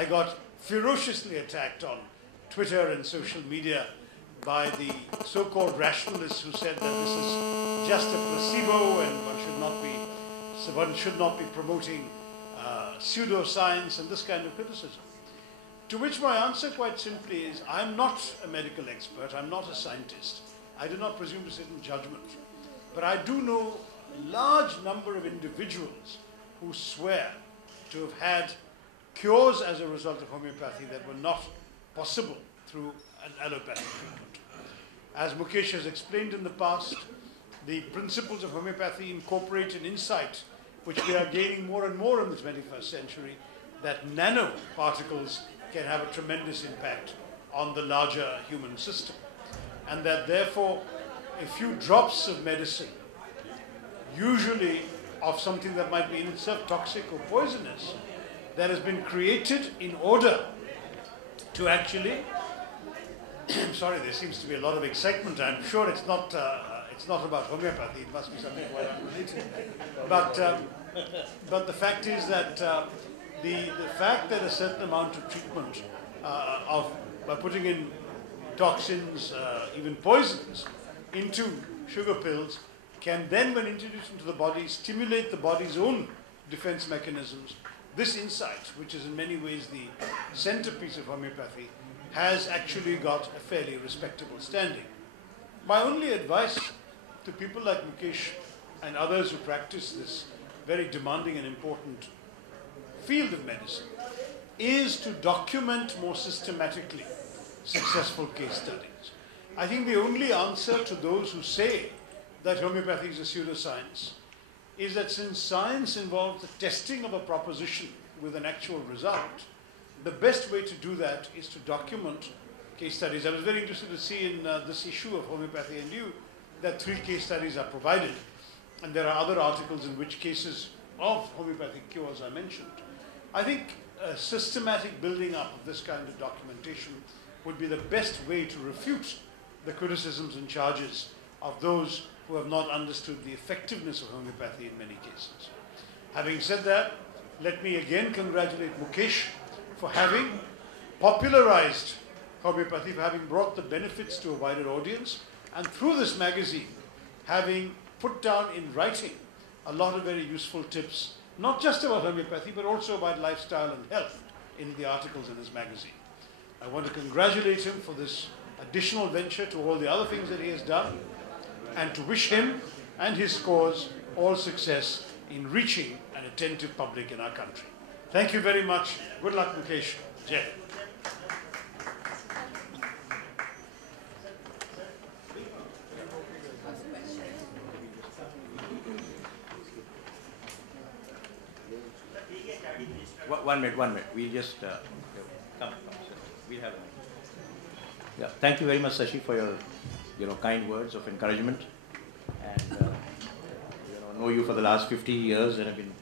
I got ferociously attacked on Twitter and social media by the so-called rationalists who said that this is just a placebo and one should not be promoting pseudoscience and this kind of criticism. To which my answer quite simply is, I'm not a medical expert, I'm not a scientist. I do not presume to sit in judgment. But I do know a large number of individuals who swear to have had cures as a result of homeopathy that were not possible through an allopathic treatment. As Mukesh has explained in the past, the principles of homeopathy incorporate an insight which we are gaining more and more in the 21st century, that nanoparticles can have a tremendous impact on the larger human system. And that therefore a few drops of medicine, usually of something that might be in itself toxic or poisonous, that has been created in order to actually, I'm sorry, there seems to be a lot of excitement. I'm sure it's not about homeopathy, it must be something quite unrelated. But the fact is that the fact that a certain amount of treatment by putting in toxins, even poisons, into sugar pills can then, when introduced into the body, stimulate the body's own defense mechanisms. This insight, which is in many ways the centerpiece of homeopathy, has actually got a fairly respectable standing. My only advice to people like Mukesh and others who practice this very demanding and important field of medicine is to document more systematically successful case studies. I think the only answer to those who say that homeopathy is a pseudoscience is that since science involves the testing of a proposition with an actual result, the best way to do that is to document case studies. I was very interested to see in this issue of Homeopathy and You that 3 case studies are provided, and there are other articles in which cases of homeopathic cures are mentioned. I think a systematic building up of this kind of documentation would be the best way to refute the criticisms and charges of those who have not understood the effectiveness of homeopathy in many cases. Having said that, let me again congratulate Mukesh for having popularized homeopathy, for having brought the benefits to a wider audience, and through this magazine, having put down in writing a lot of very useful tips, not just about homeopathy, but also about lifestyle and health in the articles in his magazine. I want to congratulate him for this additional venture to all the other things that he has done, and to wish him and his cause all success in reaching an attentive public in our country. Thank you very much. Good luck, Mukesh. Jai. One minute. We'll just come. We'll have. Yeah. Thank you very much, Sashi, for your kind words of encouragement, and know you for the last 50 years, and have been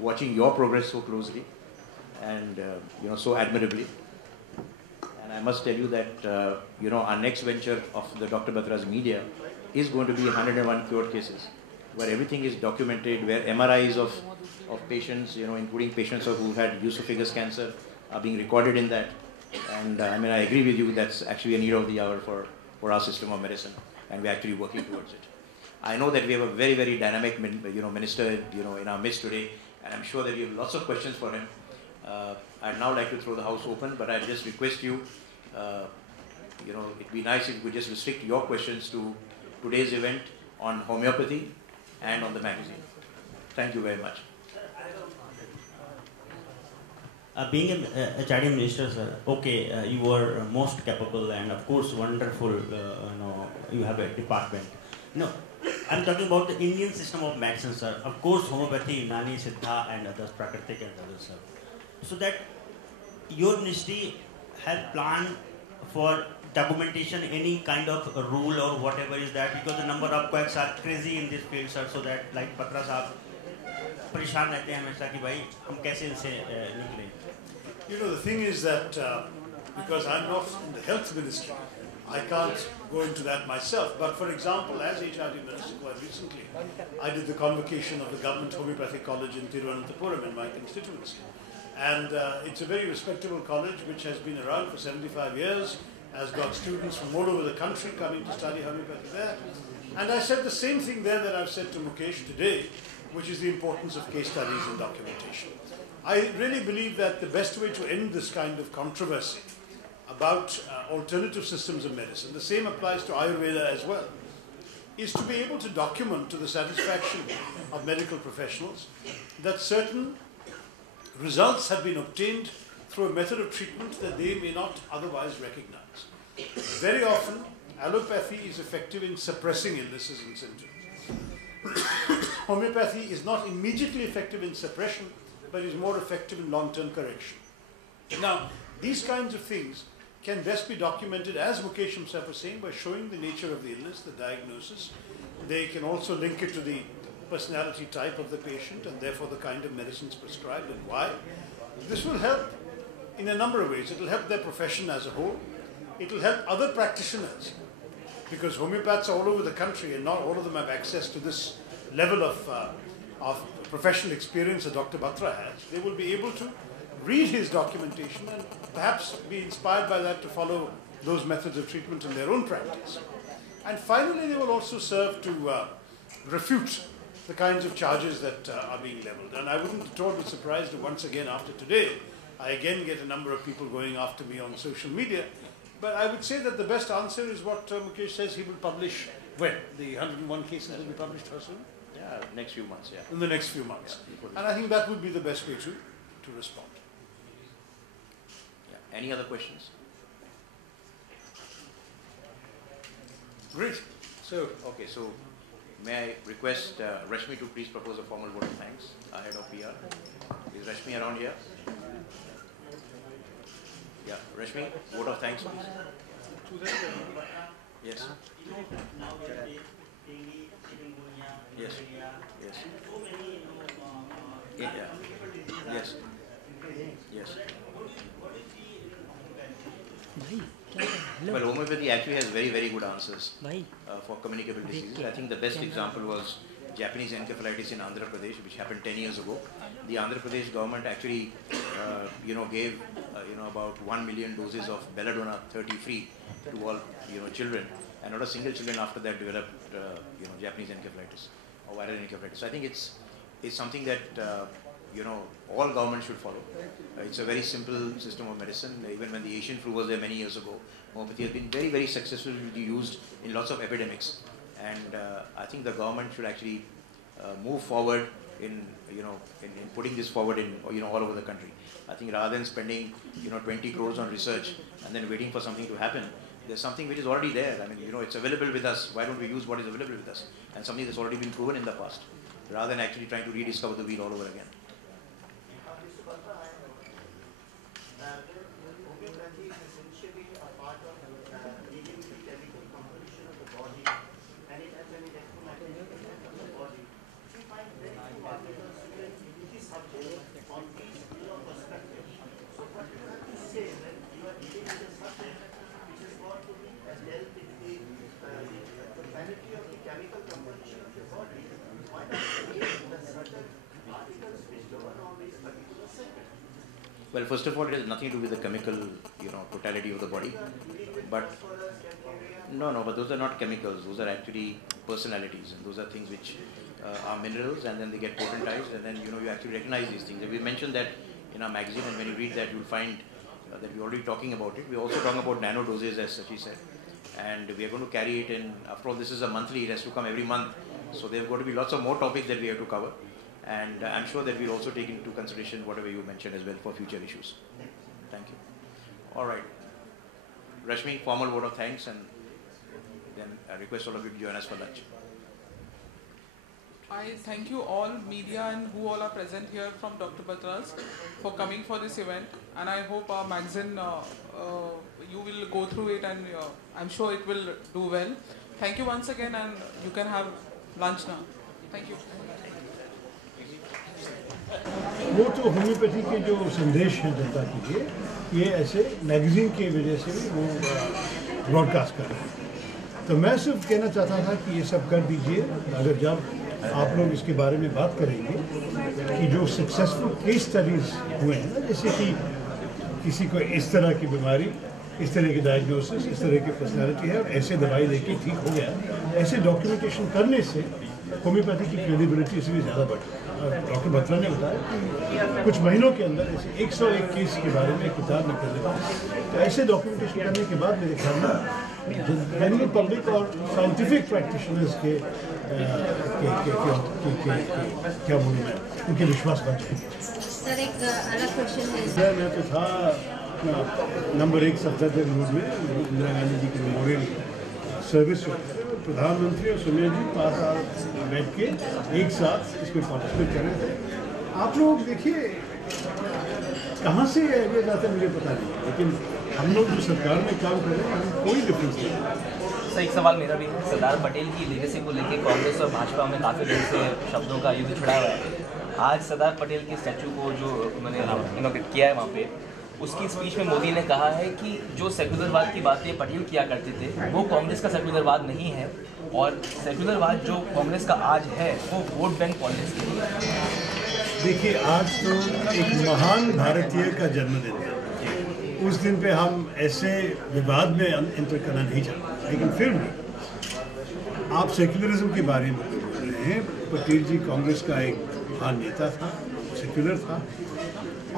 watching your progress so closely, and so admirably. And I must tell you that our next venture of the Dr. Batra's media is going to be 101 cured cases, where everything is documented, where MRIs of patients, including patients who had esophagus cancer, are being recorded in that. And I agree with you, that's actually a need of the hour for our system of medicine, and we're actually working towards it. I know that we have a very, very dynamic minister in our midst today, and I'm sure that you have lots of questions for him. I'd now like to throw the house open, but I just request you, it'd be nice if you could just restrict your questions to today's event on homeopathy and on the magazine. Thank you very much. Being an HRD minister, sir, okay, you were most capable and of course wonderful, you have a department. No, I'm talking about the Indian system of medicine, sir. Of course, homeopathy, Unani, Siddha and others, Prakritik and others, sir. So that your ministry has planned for documentation, any kind of a rule or whatever is that, because the number of quacks are crazy in this field, sir, so that like Batra sahab, परेशान रहते हैं हमेशा कि भाई हम कैसे इनसे निकलें. The thing is that because I'm not in the health ministry, I can't go into that myself. But for example, as HRD minister quite recently, I did the convocation of the Government Homeopathic College in Tiruvananthapuram in my constituency. And it's a very respectable college which has been around for 75 years, has got students from all over the country coming to study homeopathy there. And I said the same thing there that I've said to Mukesh today, which is the importance of case studies and documentation. I really believe that the best way to end this kind of controversy about alternative systems of medicine, the same applies to Ayurveda as well, is to be able to document to the satisfaction of medical professionals that certain results have been obtained through a method of treatment that they may not otherwise recognize. Very often, allopathy is effective in suppressing illnesses and symptoms. Homeopathy is not immediately effective in suppression, but is more effective in long-term correction. Now, these kinds of things can best be documented, as Mukesh himself was saying, by showing the nature of the illness, the diagnosis. They can also link it to the personality type of the patient and therefore the kind of medicines prescribed and why. This will help in a number of ways. It will help their profession as a whole. It will help other practitioners, because homeopaths are all over the country and not all of them have access to this level of professional experience that Dr. Batra has. They will be able to read his documentation and perhaps be inspired by that to follow those methods of treatment in their own practice. And finally, they will also serve to refute the kinds of charges that are being leveled. And I wouldn't at all be surprised if once again after today, I again get a number of people going after me on social media. But I would say that the best answer is what Mukesh says he will publish when? The 101 cases will be published how soon? Yeah, next few months, yeah. In the next few months. Yeah, and I think that would be the best way to respond. Yeah. Any other questions? Great. So, okay, so may I request Rashmi to please propose a formal vote of thanks ahead of PR. Is Rashmi around here? Yeah, Rashmi, vote of thanks, please. Yes. Yes. Yes. Yeah. Yes. Yes. Well, homeopathy actually has very, very good answers for communicable diseases. I think the best example was Japanese encephalitis in Andhra Pradesh, which happened 10 years ago. The Andhra Pradesh government actually, gave, about 1 million doses of belladonna 30 free to all, children, and not a single children after that developed, Japanese encephalitis or viral encephalitis. So I think it's something that, all governments should follow. It's a very simple system of medicine. Even when the Asian flu was there many years ago, homeopathy has been very, very successfully used in lots of epidemics. And I think the government should actually move forward in putting this forward in all over the country. I think rather than spending 20 crores on research and then waiting for something to happen, there's something which is already there. I mean, it's available with us. Why don't we use what is available with us? And something that's already been proven in the past, rather than actually trying to rediscover the wheel all over again. Well, first of all, it has nothing to do with the chemical, totality of the body. But but those are not chemicals. Those are actually personalities, and those are things which are minerals, and then they get potentized, and then you actually recognize these things. And we mentioned that in our magazine, and when you read that, you'll find that we're already talking about it. We're also talking about nano doses, as Sachi said, and we are going to carry it in. After all, this is a monthly; it has to come every month. So there are going to be lots of more topics that we have to cover. And I'm sure that we'll also take into consideration whatever you mentioned as well for future issues. Thank you. All right. Rashmi, formal vote of thanks, and then I request all of you to join us for lunch. I thank you all, media and who all are present here from Dr. Batra's for coming for this event. And I hope our magazine, you will go through it, and I'm sure it will do well. Thank you once again, and you can have lunch now. Thank you. वो तो homeopathy के जो संदेश हैं जनता के लिए, ये ऐसे मैगजीन के वजह से भी वो ब्रॉडकास्ट कर रहे हैं. तो मैं सिर्फ कहना चाहता था कि ये सब कर दीजिए. अगर जब आप लोग इसके बारे में बात करेंगे कि जो सक्सेसफुल केस स्टडीज़ हुए हैं ना, जैसे कि किसी को इस तरह की बीमारी, इस तरह की डायग्नोसिस, इस तरह की पर्सनैलिटी है और ऐसे दवाई लेके ठीक हो गया, ऐसे डॉक्यूमेंटेशन करने से होम्योपैथी की क्रेडिबिलिटी इसलिए ज़्यादा बढ़ी। डॉक्टर बत्रा ने बताया कि कुछ महीनों के अंदर ऐसे 101 केस के बारे में किताब निकलने वाली। तो ऐसे डॉक्यूमेंटेशन करने के बाद मेरे ख्याल में जनरल पब्लिक और साइंटिफिक प्रैक्टिशनर्स के क्या बोलूँ मैं, उनके विश्वास बढ़ जाएंगे। सर एक अलग क्वेश्चन है। मैं तो था नंबर 1 सफदरजंग रोड में इंदिरा गांधी जी की मेमोरियल सर्विस में प्रधानमंत्री और सोनिया जी पास बैठ के एक साथ इसमें पार्टिसिपेट कर रहे थे। आप लोग देखिए कहाँ से ये आइडिया जाता है मुझे पता नहीं, लेकिन हम लोग जो सरकार में काम कर रहे हैं हमें कोई डिफरेंस नहीं है। सर एक सवाल मेरा भी है, सरदार पटेल की लेगेसी को लेकर कांग्रेस और भाजपा में काफ़ी देर से शब्दों का युद्ध छिड़ा हुआ है। आज सरदार पटेल के स्टैचू को जो मैंने इनॉग्रेट किया है वहाँ पे, उसकी स्पीच में मोदी ने कहा है कि जो सेक्युलरवाद की बातें पटेल किया करते थे वो कांग्रेस का सेक्युलरवाद नहीं है, और सेक्युलरवाद जो कांग्रेस का आज है वो वोट बैंक पॉलिटिक्स के लिए है। देखिए आज तो एक महान भारतीय का जन्मदिन है, उस दिन पे हम ऐसे विवाद में एंटर करना नहीं चाहते, लेकिन फिर भी आप सेक्युलरिज्म के बारे में बोल रहे हैं। पटेल जी कांग्रेस का एक महान नेता था, सेक्युलर था,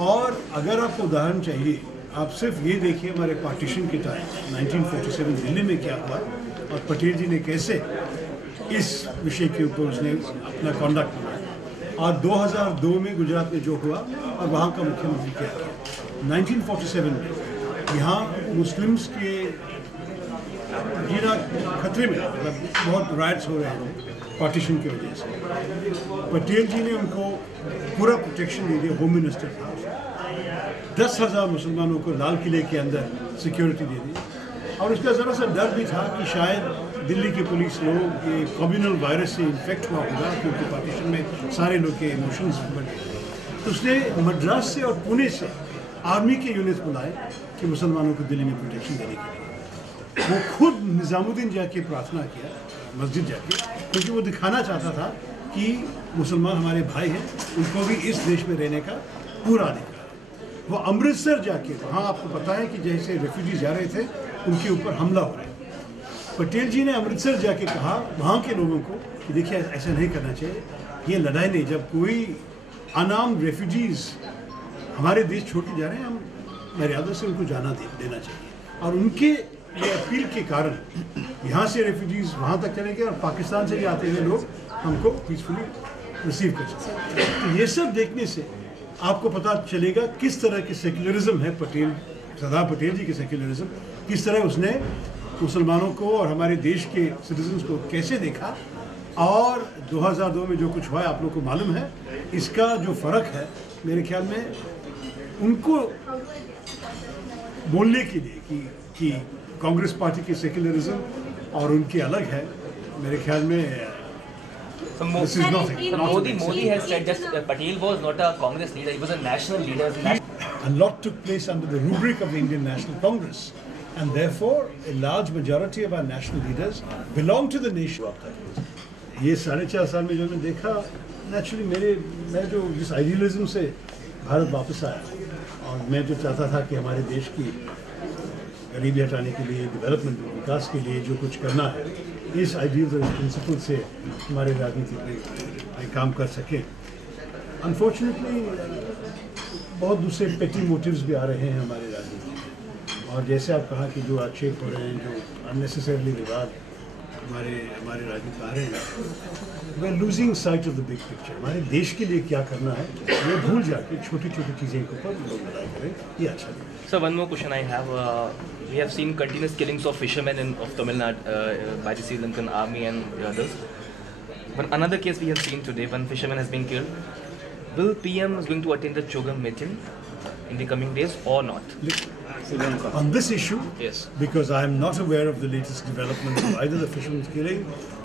और अगर आपको उदाहरण चाहिए आप सिर्फ ये देखिए हमारे पार्टीशन के टाइम 1947 दिल्ली में क्या हुआ और पटेल जी ने कैसे इस विषय के ऊपर उसने अपना कॉन्डक्ट बनाया, और 2002 में गुजरात में जो हुआ और वहाँ का मुख्यमंत्री क्या किया। 1947 में यहाँ मुस्लिम्स के जीना खतरे में, मतलब बहुत राइट्स हो रहे थे पार्टीशन की वजह से। पटेल जी ने उनको पूरा प्रोटेक्शन दे दिया, होम मिनिस्टर था। 10,000 मुसलमानों को लाल किले के अंदर सिक्योरिटी दे दी, और उसका ज़रा सा डर भी था कि शायद दिल्ली के पुलिस लोग ये कम्युनल वायरस से इन्फेक्ट हुआ होगा, क्योंकि पार्टीशन में सारे लोग के इमोशंस बढ़ गए। तो उसने मद्रास से और पुणे से आर्मी के यूनिट्स बुलाए कि मुसलमानों को दिल्ली में प्रोटेक्शन देने के लिए। वो खुद निज़ामुद्दीन जाके प्रार्थना किया मस्जिद जाके, क्योंकि वो दिखाना चाहता था कि मुसलमान हमारे भाई हैं, उनको भी इस देश में रहने का पूरा अधिकार है। वो अमृतसर जाके, वहाँ आपको पता है कि जैसे रेफ्यूजी जा रहे थे उनके ऊपर हमला हो रहा है। पटेल जी ने अमृतसर जाके कहा वहाँ के लोगों को कि देखिए ऐसा नहीं करना चाहिए, ये लड़ाई नहीं, जब कोई अनार्म्ड रेफ्यूजीज़ हमारे देश छोड़ के जा रहे हैं हम मर्यादा से उनको जाना देना चाहिए। और उनके ये अपील के कारण यहाँ से रेफ्यूजीज़ वहाँ तक चले गए और पाकिस्तान से भी आते हुए लोग हमको पीसफुली रिसीव कर सकते। तो ये सब देखने से आपको पता चलेगा किस तरह के सेक्युलरिज्म है सरदार पटेल जी के सेक्युलरिज्म, किस तरह उसने मुसलमानों को और हमारे देश के सिटीजन्स को कैसे देखा। और 2002 में जो कुछ हुआ आप लोग को मालूम है, इसका जो फ़र्क है मेरे ख्याल में उनको बोलने के लिए कि कांग्रेस पार्टी के सेक्युलरिज्म और उनके अलग है, मेरे ख्याल में this is nothing. Modi has said just Patel was not a Congress leader; he was a national leader. A lot took place under the rubric of the Indian National Congress, and therefore a large majority of our national leaders belong to the nation. ये 4.5 साल में जो मैंने देखा, naturally मैं जो जिस idealism से भारत वापस आया और मैं जो चाहता था कि हमारे देश की गरीबी हटाने के लिए, डेवलपमेंट विकास के लिए जो कुछ करना है, इस आइडियल और प्रिंसिपल से हमारे राजनीति में काम कर सकें। अनफॉर्चुनेटली बहुत दूसरे पेटी मोटिव्स भी आ रहे हैं हमारे राजनीति में, और जैसे आप कहा कि जो आक्षेप हो रहे हैं, जो अननेसेसरली विवाद हमारे राजनीति में आ रहे हैं, वे losing sight of the big picture. हमारे देश के लिए क्या करना है ये भूल जाके छोटी छोटी चीज़ें के ऊपर लोग लड़ाई करें, ये अच्छा नहीं। So one more question I have. We have seen continuous killings of fishermen of Tamil Nadu by the Sri Lankan army and others. But another case we have seen today, one fisherman has been killed. Will PM is going to attend the Chogam meeting in the coming days or not? On this issue, Yes. because I am not aware of the latest developments of either the fisherman's killing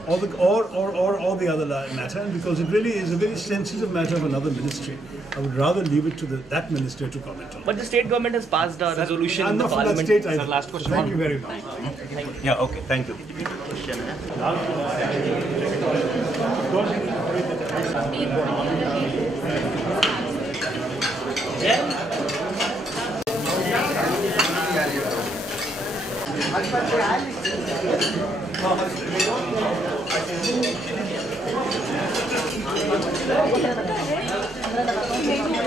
or the other matter, and because it really is a very sensitive matter of another ministry, I would rather leave it to that minister to comment on. But the state government has passed a resolution I'm in the not from that parliament. state either. Last question. Thank you very much. Yeah, okay, thank you. Thank you.